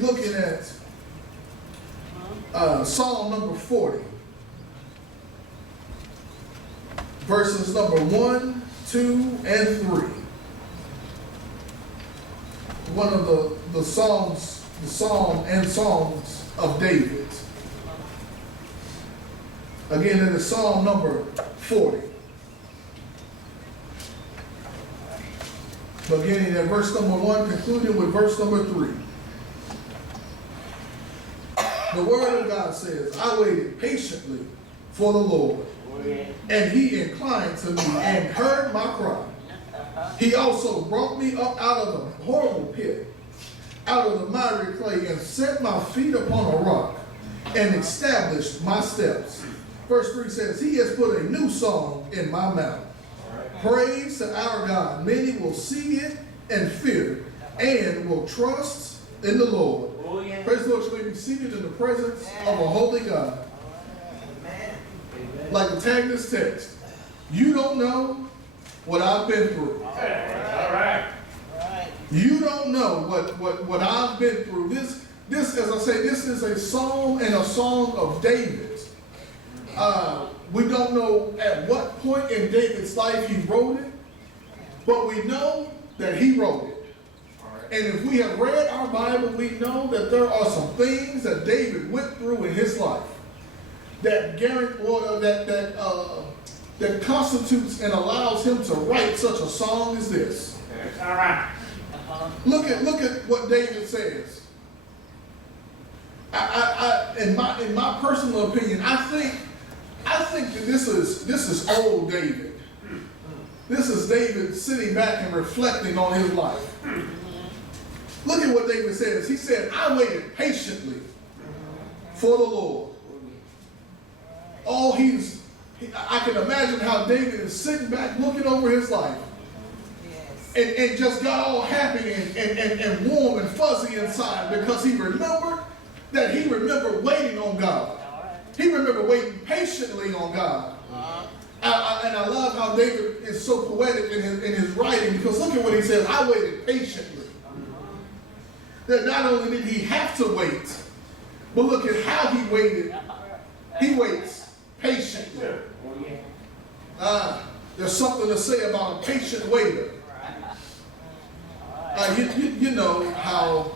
Looking at Psalm number 40, verses number 1, 2, and 3. One of the Psalms, the Psalm and Songs of David. Again, it is Psalm number 40. Beginning at verse number 1, concluding with verse number 3. The word of God says, I waited patiently for the Lord, and he inclined to me and heard my cry. He also brought me up out of the horrible pit, out of the miry clay, and set my feet upon a rock, and established my steps. Verse 3 says, he has put a new song in my mouth. Praise to our God. Many will see it and fear, and will trust in the Lord. Praise the Lord, you may be seated in the presence of a holy God. Like the tag this text, you don't know what I've been through. All right. You don't know what I've been through. This, as I say, this is a psalm and a song of David. We don't know at what point in David's life he wrote it, but we know that he wrote it. And if we have read our Bible, we know that there are some things that David went through in his life that constitutes and allows him to write such a song as this. All right. Look at what David says. In my personal opinion, I think that this is old David. This is David sitting back and reflecting on his life. Look at what David says. He said, I waited patiently for the Lord. I can imagine how David is sitting back looking over his life and just got all happy and warm and fuzzy inside because he remembered waiting on God. He remembered waiting patiently on God. And I love how David is so poetic in his writing, because look at what he says, I waited patiently. That not only did he have to wait, but look at how he waited. He waits patiently. There's something to say about a patient waiter. You know how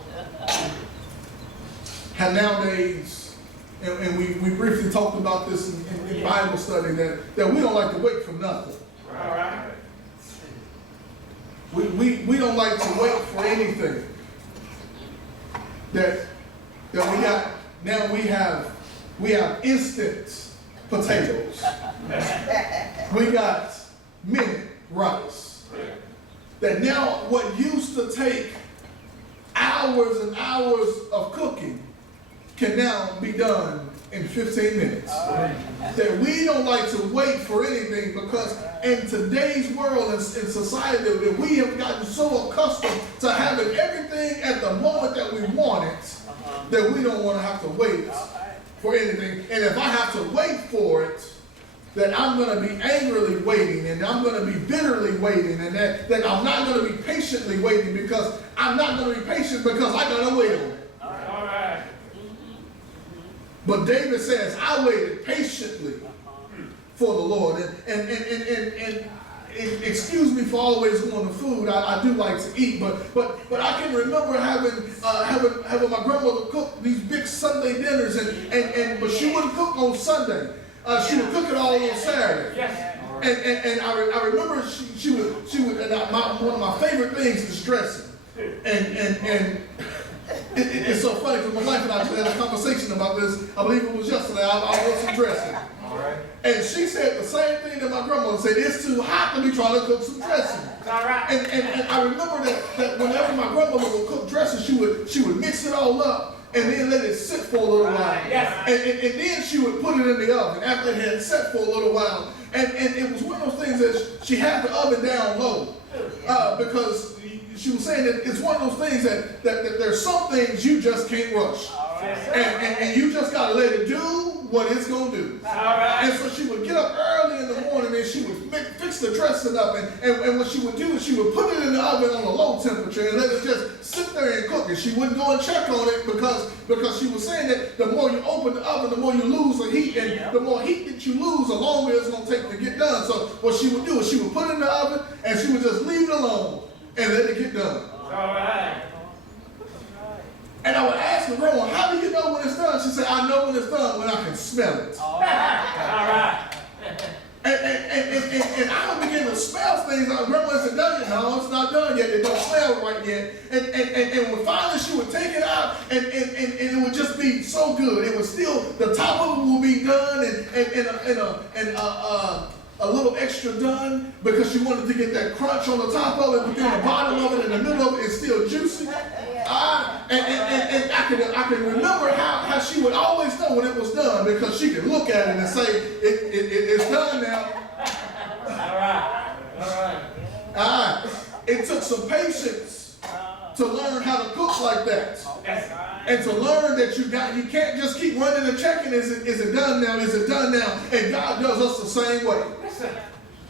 nowadays, and we briefly talked about this in Bible study, that we don't like to wait for nothing. All right. We don't like to wait for anything. That we got now we have instant potatoes. We got minute rice. That now what used to take hours and hours of cooking can now be done in 15 minutes. That we don't like to wait for anything, because in today's world and in society, that we have gotten so accustomed to having everything at the moment that we want it, that we don't want to have to wait for anything. And if I have to wait for it, that I'm going to be angrily waiting, and I'm going to be bitterly waiting, and that I'm not going to be patiently waiting, because I'm not going to be patient because I got to wait on it. All right. But David says, I waited patiently for the Lord. And excuse me for always going to food. I do like to eat, but I can remember having my grandmother cook these big Sunday dinners, but she wouldn't cook on Sunday. She would cook it all on Saturday. Yes. And I remember she would one of my favorite things is dressing. And it's so funny, because my wife and I had a conversation about this. I believe it was yesterday. I want some dressing. All right. And she said the same thing that my grandmother said. It's too hot to be trying to cook some dressing. All right. And I remember that whenever my grandmother would cook dressing, she would mix it all up and then let it sit for a little while. Yes. And then she would put it in the oven after it had set for a little while. And it was one of those things that she had the oven down low, because she was saying that it's one of those things that there's some things you just can't rush. And you just got to let it do what it's going to do. All right. And so she would get up early in the morning and she would fix the dressing up. And what she would do is she would put it in the oven on a low temperature and let it just sit there and cook. And she wouldn't go and check on it because she was saying that the more you open the oven, the more you lose the heat. And the more heat that you lose, the longer it's going to take to get done. So what she would do is she would put it in the oven and she would just leave it alone and let it get done. All right. And I would ask her, Grandma, how do you know when it's done? She said, I know when it's done when I can smell it. All right. And I would begin to smell things. Like, Grandma, is it done yet? No, it's not done yet. It don't smell right yet. And when finally she would take it out, and it would just be so good. It would still, the top of it will be done, and a little extra done because she wanted to get that crunch on the top of it, but then the bottom of it and the middle of it is still juicy. And I can remember how she would always know when it was done because she could look at it and say, it's done now. All right. It took some patience to learn how to cook like that. Yes. And to learn that you can't just keep running and checking, is it done now? Is it done now? And God does us the same way.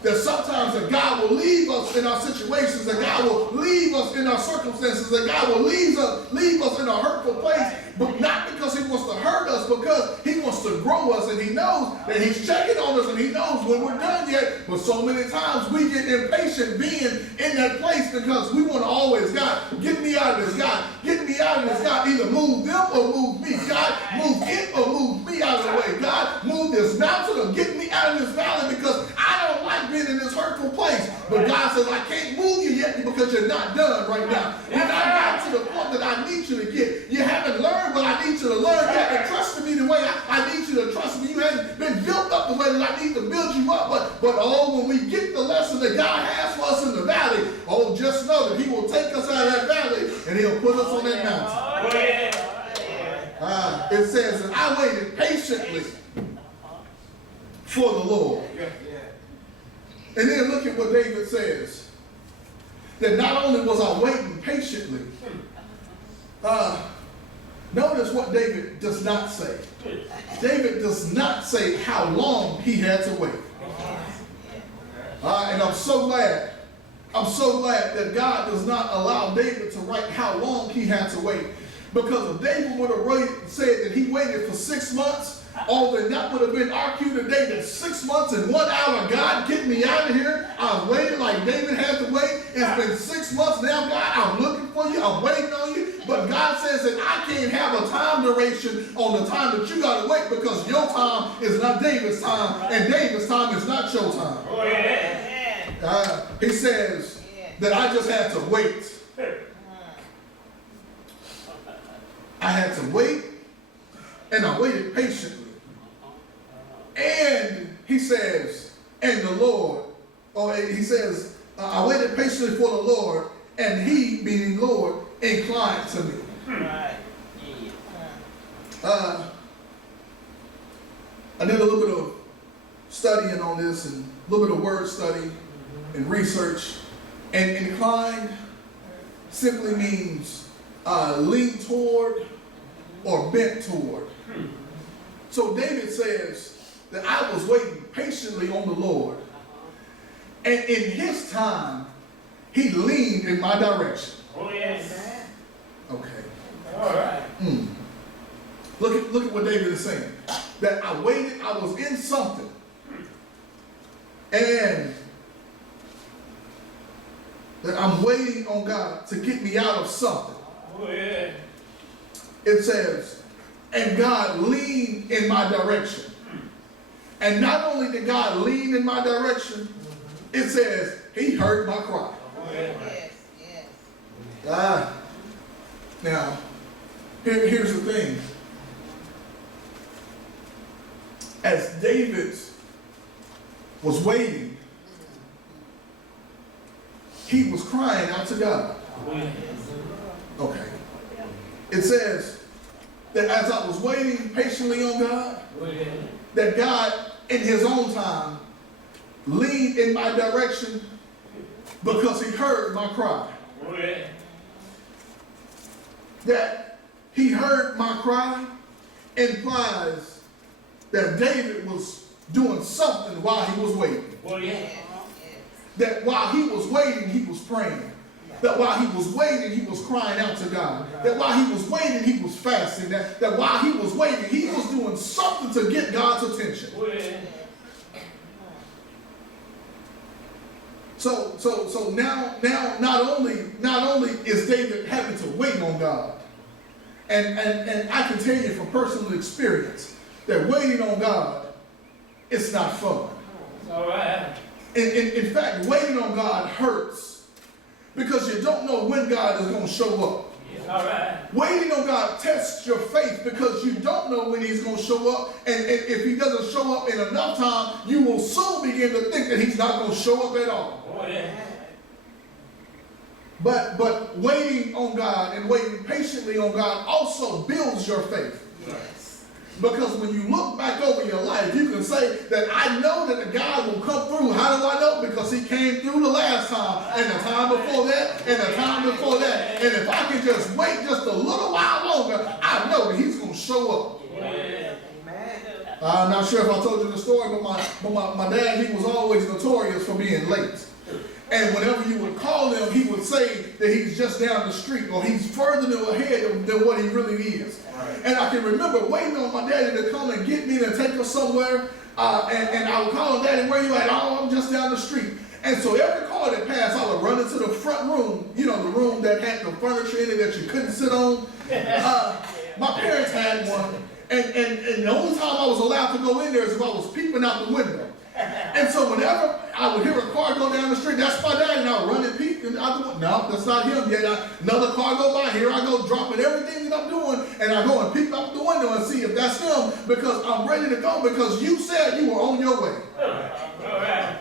That sometimes that God will leave us in our situations, that God will leave us in our circumstances, that God will leave us in a hurtful place, but not because he wants to hurt us, because he wants to grow us, and he knows that he's checking on us, and he knows when we're done yet. But so many times we get impatient being in that place because we want to always, God, get me out of this. God, get me out of this. God, either move them or move me. God, move it or move me out of the way. God, move this mountain or get me out of this valley because I don't like being in this hurtful place. But God says, I can't move you yet because you're not done right now. You're not got to the point that I need you to get. You haven't learned what I need you to learn. You haven't trusted me the way I need you to trust me. You haven't been built up the way that I need to build you up. But when we get the lesson that God has for us in the valley, just know that he will take us out of that valley and he'll put us on that mountain. It says, and I waited patiently for the Lord. And then look at what David says. That not only was I waiting patiently, notice what David does not say. David does not say how long he had to wait. And I'm so glad that God does not allow David to write how long he had to wait. Because if David would have said that he waited for 6 months, then that would have been argued today that 6 months and 1 hour, God, get me out of here. I've waited like David had to wait. It's been 6 months now, God, I'm looking for you. I'm waiting on you. But God says that I can't have a time duration on the time that you got to wait because your time is not David's time and David's time is not your time. He says that I just had to wait. I had to wait, and I waited patiently. And he says, and the Lord, he says, I waited patiently for the Lord, and he, being Lord, inclined to me. I did a little bit of studying on this and a little bit of word study and research. And inclined simply means lean toward or bent toward. So David says that I was waiting patiently on the Lord. And in his time, he leaned in my direction. Oh, yes. Okay. All right. Look at what David is saying. That I waited, I was in something. And that I'm waiting on God to get me out of something. Oh, yeah. It says, and God leaned in my direction. And not only did God lean in my direction, it says he heard my cry. Oh, yeah. Now, here's the thing. As David was waiting, he was crying out to God. Okay. It says that as I was waiting patiently on God, that God, in his own time, leaned in my direction because he heard my cry. That he heard my cry implies that David was doing something while he was waiting. Well, yeah. That while he was waiting, he was praying. That while he was waiting, he was crying out to God. That while he was waiting, he was fasting. That while he was waiting, he was doing something to get God's attention. Well, yeah. So now not only is David having to wait on God, and I can tell you from personal experience that waiting on God, it's not fun. All right. In fact, waiting on God hurts because you don't know when God is going to show up. All right. Waiting on God tests your faith because you don't know when he's going to show up. And if he doesn't show up in enough time, you will soon begin to think that he's not going to show up at all. Oh, yeah. But waiting on God and waiting patiently on God also builds your faith. Yes. Because when you look back over your life, you can say that I know that the God will come through. How do I know? Because he came through the last time, and the time before that, and the time before that. And if I can just wait just a little while longer, I know that he's going to show up. Yeah. Amen. I'm not sure if I told you the story, but my dad, he was always notorious for being late. And whenever you would call him, he would say that he's just down the street or he's further ahead than what he really is. Right. And I can remember waiting on my daddy to come and get me and take us somewhere. And I would call him, Daddy, where you at? Oh, I'm just down the street. And so every car that passed, I would run into the front room, you know, the room that had the furniture in it that you couldn't sit on. My parents had one. And the only time I was allowed to go in there is if I was peeping out the window. And so whenever I would hear a car go down the street, that's my dad, and I would run and peek, and I go, no, that's not him yet. Another car go by, here I go dropping everything that I'm doing, and I go and peek out the window and see if that's him, because I'm ready to go, because you said you were on your way. All right.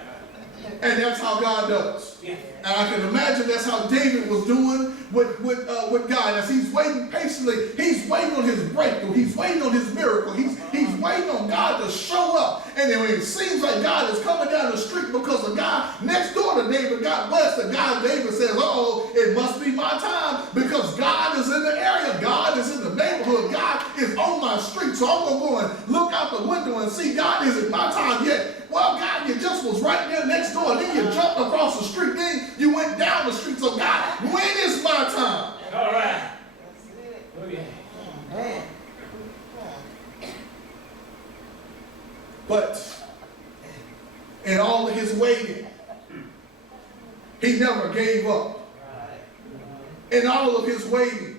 And that's how God does. Yeah. And I can imagine that's how David was doing with God. As he's waiting patiently, he's waiting on his breakthrough. He's waiting on his miracle. He's waiting on God to show up. And then when it seems like God is coming down the street because the guy next door to David got blessed, the guy David says, uh-oh, it must be my time because God is in the area. God is in the neighborhood. God is on my street. So I'm going to go and look out the window and see God isn't my time yet. Well, God, you just was right there next door. Then you jumped across the street. Then you went down the street. So God, when is my time? All right. That's it. Oh, yeah. Amen. But in all of his waiting, he never gave up. In all of his waiting,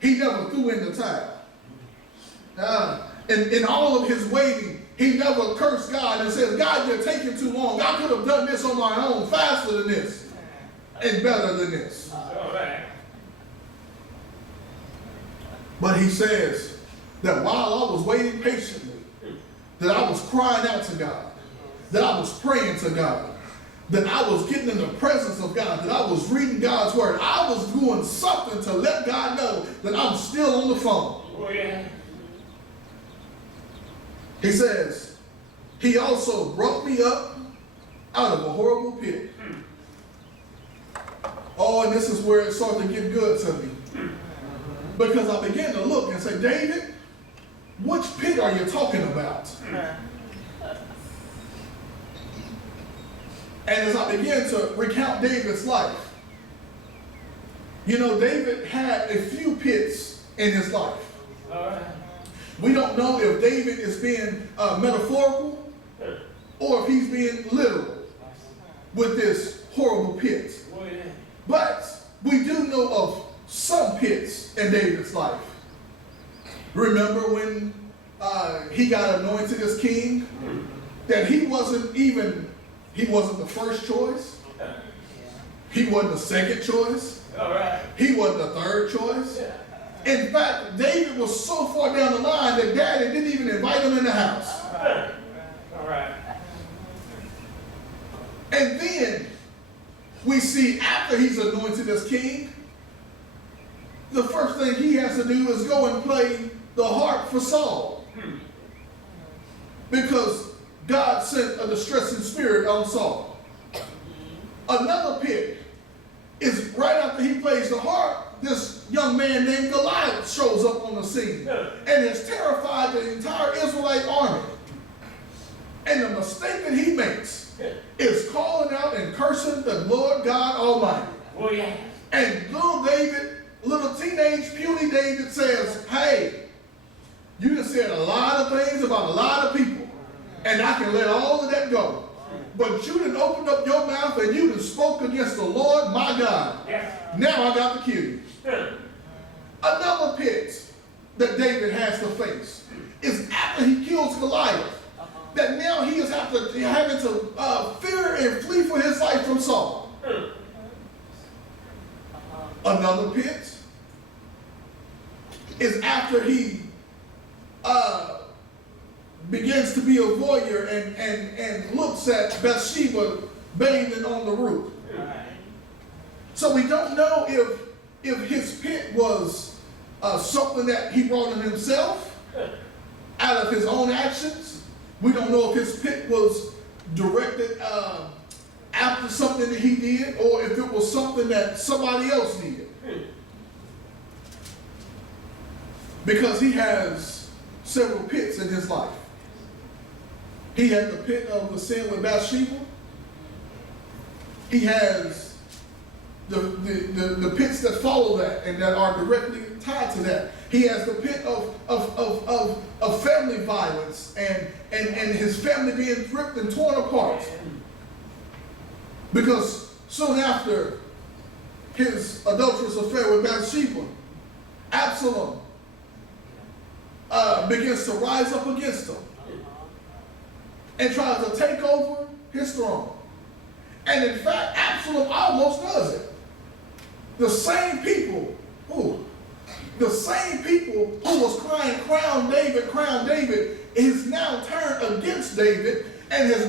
he never threw in the towel. In all of his waiting, he never cursed God and said, God, you're taking too long. I could have done this on my own faster than this and better than this. All right. But he says that while I was waiting patiently, that I was crying out to God, that I was praying to God, that I was getting in the presence of God, that I was reading God's word. I was doing something to let God know that I'm still on the phone. Oh, yeah. He says, he also brought me up out of a horrible pit. Oh, and this is where it started to get good to me. Because I began to look and say, David, which pit are you talking about? And as I began to recount David's life, you know, David had a few pits in his life. All right. We don't know if David is being metaphorical or if he's being literal with this horrible pit. Oh, yeah. But we do know of some pits in David's life. Remember when he got anointed as king? That he wasn't the first choice. He wasn't the second choice. All right. He wasn't the third choice. In fact, David was so far down the line that Daddy didn't even invite him in the house. All right. And then we see after he's anointed as king, the first thing he has to do is go and play the harp for Saul. Because God sent a distressing spirit on Saul. Another pit is right after he plays the harp, this young man named Goliath shows up on the scene and has terrified the entire Israelite army. And the mistake that he makes is calling out and cursing the Lord God Almighty. Oh, yeah. And little David, little teenage puny David says, hey, you just said a lot of things about a lot of people, and I can let all of that go. But you done opened up your mouth and you done spoke against the Lord my God. Yes. Now I got to kill you. Another pit that David has to face is after he kills Goliath, that now he is having to fear and flee for his life from Saul. Another pit is after he begins to be a voyeur and looks at Bathsheba bathing on the roof. So we don't know if his pit was something that he brought in himself out of his own actions. We don't know if his pit was directed after something that he did, or if it was something that somebody else did. Because he has several pits in his life. He had the pit of the sin with Bathsheba. He has the pits that follow that and that are directly tied to that. He has the pit of family violence and his family being ripped and torn apart. Because soon after his adulterous affair with Bathsheba, Absalom begins to rise up against him and tries to take over his throne. And in fact, Absalom almost does it. The same people who was crying, crown David, is now turned against David and is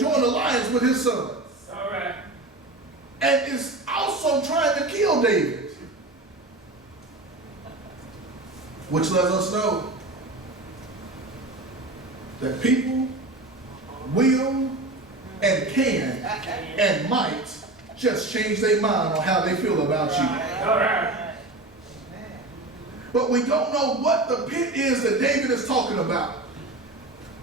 joined alliance with his son. All right. And is also trying to kill David. Which lets us know that people will and can and might just change their mind on how they feel about you. All right. But we don't know what the pit is that David is talking about.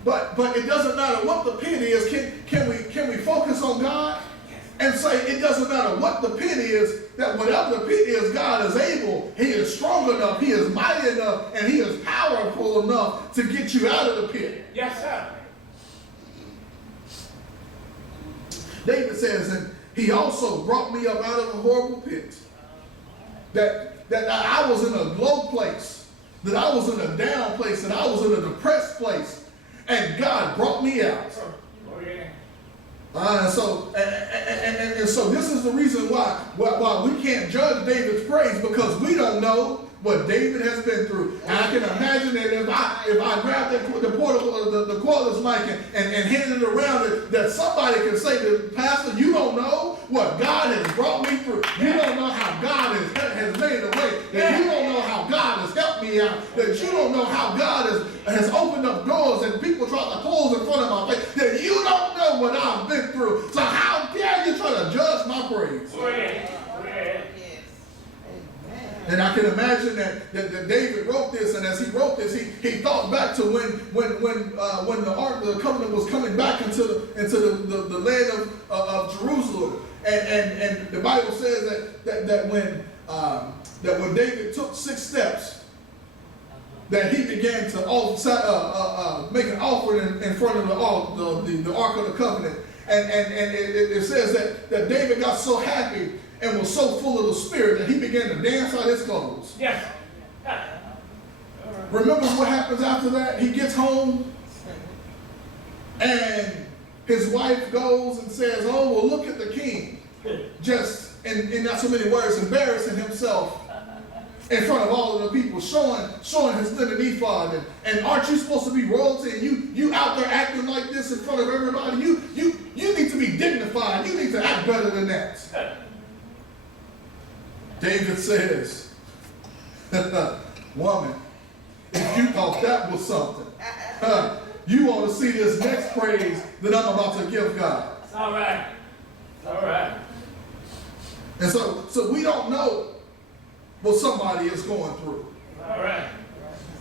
But it doesn't matter what the pit is. Can we focus on God and say it doesn't matter what the pit is, that whatever the pit is, God is able, he is strong enough, he is mighty enough, and he is powerful enough to get you out of the pit. Yes, sir. David says, and he also brought me up out of a horrible pit. That I was in a low place, that I was in a down place, that I was in a depressed place, and God brought me out. Oh, yeah. And so this is the reason why we can't judge David's praise, because we don't know what David has been through. And I can imagine that if I grab the cordless mic and hand it around, that somebody can say to Pastor, you don't know what God has brought me through. You don't know how God has made a way. That you don't know how God has helped me out. That you don't know how God has opened up doors and people try to close in front of my face. That you don't know what I've been through. So how dare you try to judge my praise? Oh, yeah. Oh, yeah. And I can imagine that David wrote this, and as he wrote this, he thought back to when the Ark of the Covenant was coming back into the land of Jerusalem, and the Bible says that when David took 6 steps, that he began to make an offering in front of the Ark of the Covenant, and it says that David got so happy and was so full of the Spirit that he began to dance out his clothes. Yes. Remember what happens after that? He gets home and his wife goes and says, oh, well, look at the king. Just, in not so many words, embarrassing himself in front of all of the people, showing his linen ephod. And aren't you supposed to be royalty? And you out there acting like this in front of everybody? You need to be dignified. You need to act better than that. David says, woman, if you thought that was something, you want to see this next praise that I'm about to give God. All right. All right. And so we don't know what somebody is going through. All right.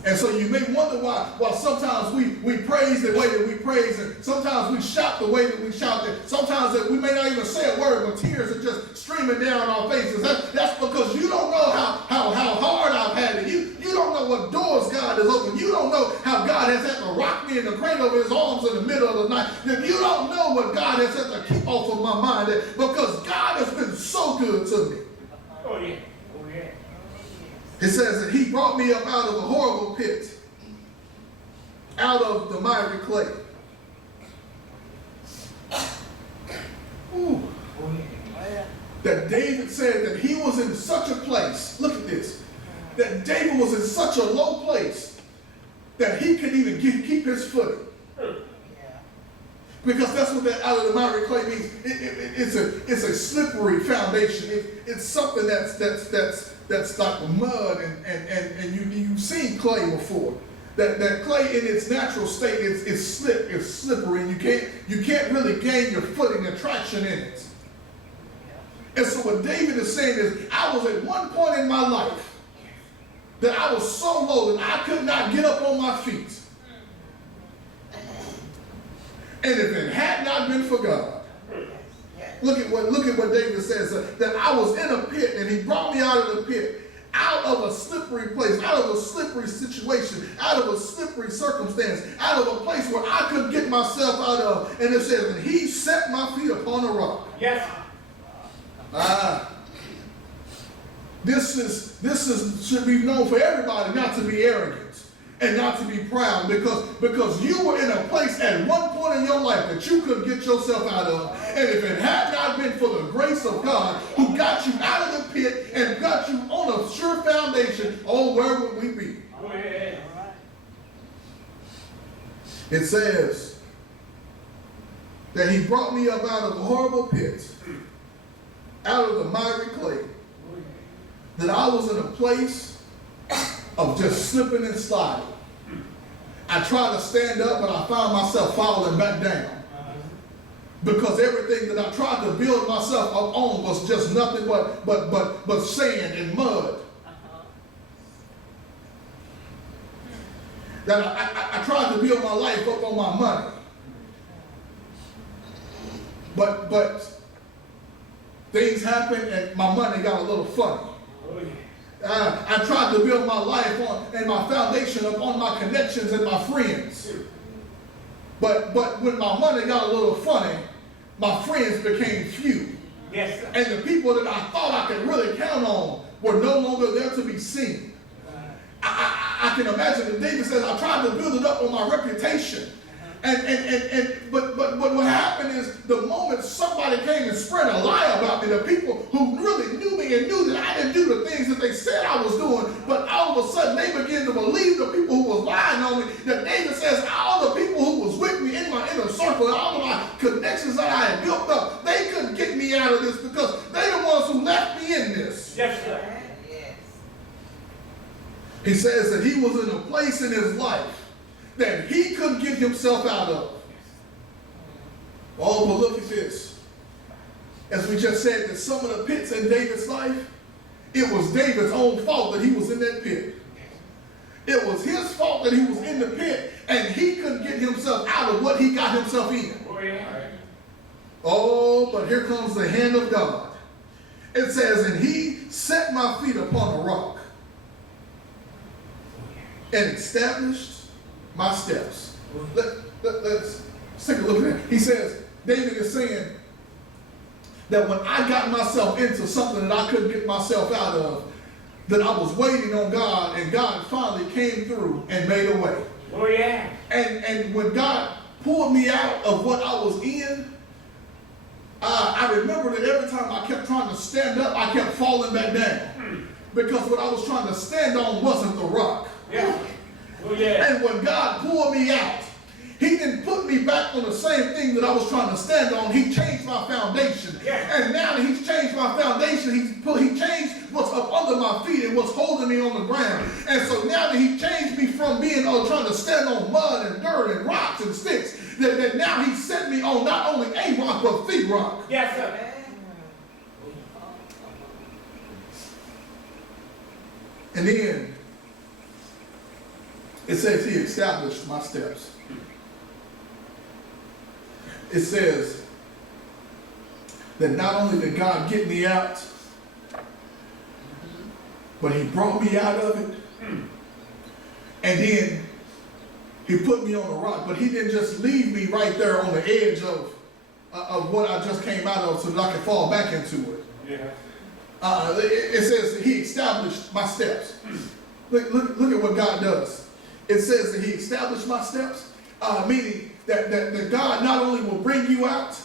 And so you may wonder why sometimes we praise the way that we praise, and sometimes we shout the way that we shout, and sometimes that we may not even say a word, but tears are just streaming down our faces. That's because you don't know how hard I've had it. You don't know what doors God has opened. You don't know how God has had to rock me in the cradle of his arms in the middle of the night. You don't know what God has had to keep off of my mind, because God has been so good to me. Oh, yeah. Oh, yeah. It says that he brought me up out of a horrible pit, out of the miry clay. Ooh. Oh, yeah. That David said that he was in such a place, look at this, that David was in such a low place that he couldn't even keep his footing. Because that's what that out of the miry clay means. It's a slippery foundation. It's something that's like mud, and you've seen clay before. That clay in its natural state is slippery, and you can't really gain your footing and traction in it. And so what David is saying is, I was at one point in my life that I was so low that I could not get up on my feet. And if it had not been for God, look at what David says, that I was in a pit and he brought me out of the pit, out of a slippery place, out of a slippery situation, out of a slippery circumstance, out of a place where I couldn't get myself out of. And it says, and he set my feet upon a rock. Yes. This should be known for everybody not to be arrogant and not to be proud, because you were in a place at one point in your life that you couldn't get yourself out of. And if it had not been for the grace of God who got you out of the pit and got you on a sure foundation, oh, where would we be? Oh, yeah. It says that he brought me up out of a horrible pit, out of the miry clay, that I was in a place of just slipping and sliding. I tried to stand up, but I found myself falling back down. Because everything that I tried to build myself up on was just nothing but sand and mud. That I tried to build my life up on my money. But things happened and my money got a little funny. Oh, yeah. I tried to build my life on and my foundation upon my connections and my friends. But when my money got a little funny, my friends became few. Yes, sir. And the people that I thought I could really count on were no longer there to be seen. I can imagine that David says, I tried to build it up on my reputation. But what happened is, the moment somebody came and spread a lie about me, the people who really knew me and knew that I didn't do the things that they said I was doing, but all of a sudden they began to believe the people who was lying on me. That David says, all the people who was with me in my inner circle, and all of my connections that I had built up, they couldn't get me out of this because they're the ones who left me in this. Yes, sir. He says that he was in a place in his life that he couldn't get himself out of. Oh, but look at this. As we just said, that some of the pits in David's life, it was David's own fault that he was in that pit. It was his fault that he was in the pit, and he couldn't get himself out of what he got himself in. Oh, yeah. Oh, but here comes the hand of God. It says, and he set my feet upon a rock and established my steps. Let's take a look at that. He says, David is saying that when I got myself into something that I couldn't get myself out of, that I was waiting on God, and God finally came through and made a way. Oh, yeah. And when God pulled me out of what I was in, I remember that every time I kept trying to stand up, I kept falling back down. Because what I was trying to stand on wasn't the rock. Yeah. Oh, yeah. And when God pulled me out, he didn't put me back on the same thing that I was trying to stand on. He changed my foundation. Yeah. And now that he's changed my foundation, he changed what's up under my feet and what's holding me on the ground. And so now that he changed me from being trying to stand on mud and dirt and rocks and sticks, that now he set me on not only a rock, but the rock. Yes, sir. And then it says he established my steps. It says that not only did God get me out, but he brought me out of it. And then he put me on a rock, but he didn't just leave me right there on the edge of what I just came out of so that I could fall back into it. Yeah. It says he established my steps. Look at what God does. It says that he established my steps, meaning that God not only will bring you out,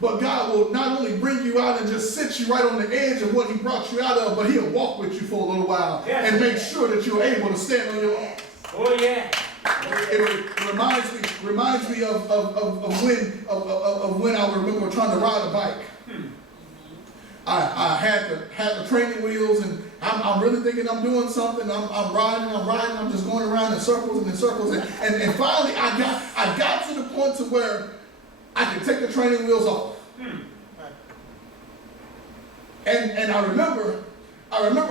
but God will not only bring you out and just sit you right on the edge of what he brought you out of, but he'll walk with you for a little while and make sure that you're able to stand on your own. Oh, yeah. It reminds me of when I remember trying to ride a bike. I had the training wheels, and I'm really thinking I'm doing something. I'm riding, I'm just going around in circles and in circles. And finally I got to the point to where I could take the training wheels off. And I remember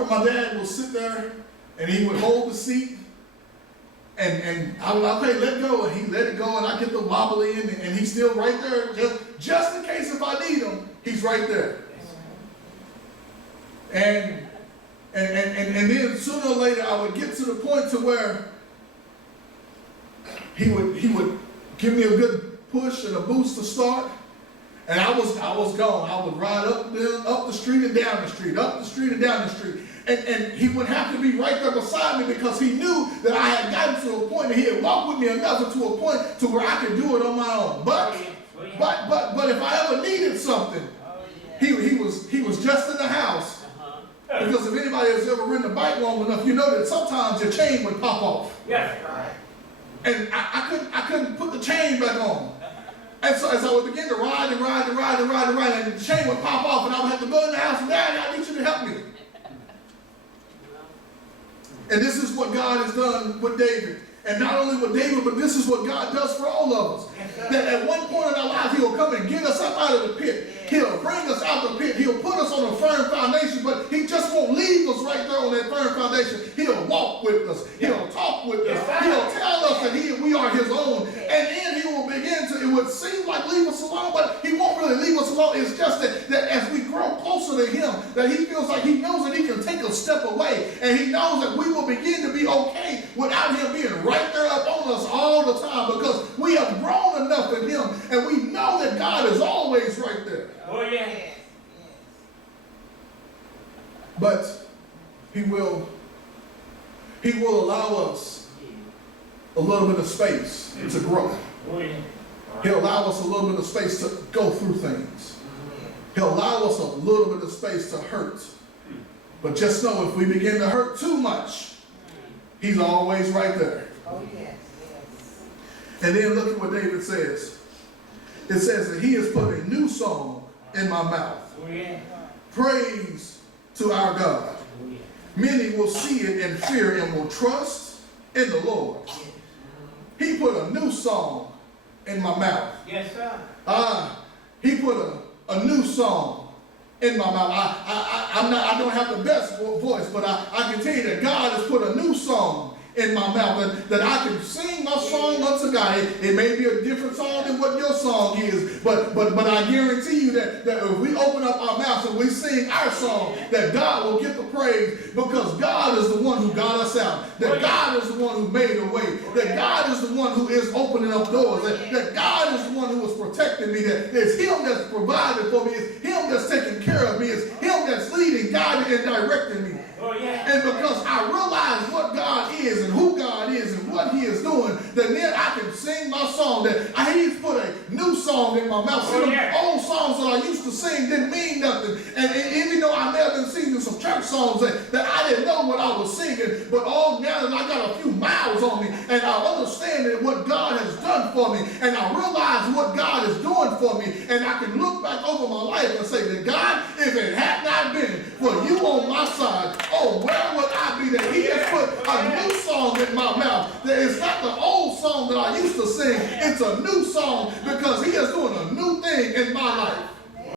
my dad would sit there and he would hold the seat. And I would, okay, let go, and he let it go, and I get the wobble in, and he's still right there, just in case if I need him, he's right there. And then sooner or later, I would get to the point to where he would give me a good push and a boost to start, and I was gone. I would ride up the street and down the street, up the street and down the street. And he would have to be right there beside me because he knew that I had gotten to a point that he had walked with me enough to a point to where I could do it on my own. But if I ever needed something, he was just in the house. Because if anybody has ever ridden a bike long enough, you know that sometimes your chain would pop off. Yeah. And I couldn't put the chain back on. And so as I would begin to ride, and the chain would pop off, and I would have to go in the house and Daddy, I need you to help me. And this is what God has done with David. And not only with David, but this is what God does for all of us. That at one point in our lives, he'll come and get us up out of the pit. He'll bring us out of the pit. He'll put us on a firm foundation, but he just won't leave us right there on that firm foundation. He'll walk with us. He'll talk with us. He'll tell us that we are his own. And then he will begin to, it would seem like leave us alone, but he won't really leave us alone. It's just that as we grow closer to him, that he feels like he knows that he can take a step away. And he knows that we will begin to be okay without him being right there up on us all the time, because we have grown enough in him and we know that God is always right there. Oh, yeah. But he will allow us a little bit of space to grow. Oh, yeah. He'll allow us a little bit of space to go through things. He'll allow us a little bit of space to hurt. But just know, if we begin to hurt too much, he's always right there. Oh, yes. And then look at what David says. It says that he has put a new song in my mouth. Oh, yeah. Praise to our God. Oh, yeah. Many will see it and fear and will trust in the Lord. He put a new song in my mouth. Yes, sir. He put a new song in my mouth. I don't have the best voice, but I can tell you that God has put a new song in my mouth, that I can sing my song unto God. It may be a different song than what your song is, but I guarantee you that if we open up our mouths and we sing our song, that God will get the praise, because God is the one who got us out. That God is the one who made a way. That God is the one who is opening up doors. That God is the one who is protecting me. That it's him that's provided for me. It's him that's taking care of me. It's him that's leading, guiding, and directing me. Oh, yeah. And because I realize what God is and who God is and what he is doing, then I can sing my song. That he's put a new song in my mouth. See, the old songs that I used to sing didn't mean nothing. And even though I may have been singing some church songs that I didn't know what I was singing, but now that I got a few miles on me, and I understand that what God has done for me, and I realize what God is doing for me, and I can look back over my life and say that God, if it had not been for you on my side, oh, where would I be? That he has put a new song in my mouth. That it's not the old song that I used to sing. It's a new song, because he is doing a new thing in my life.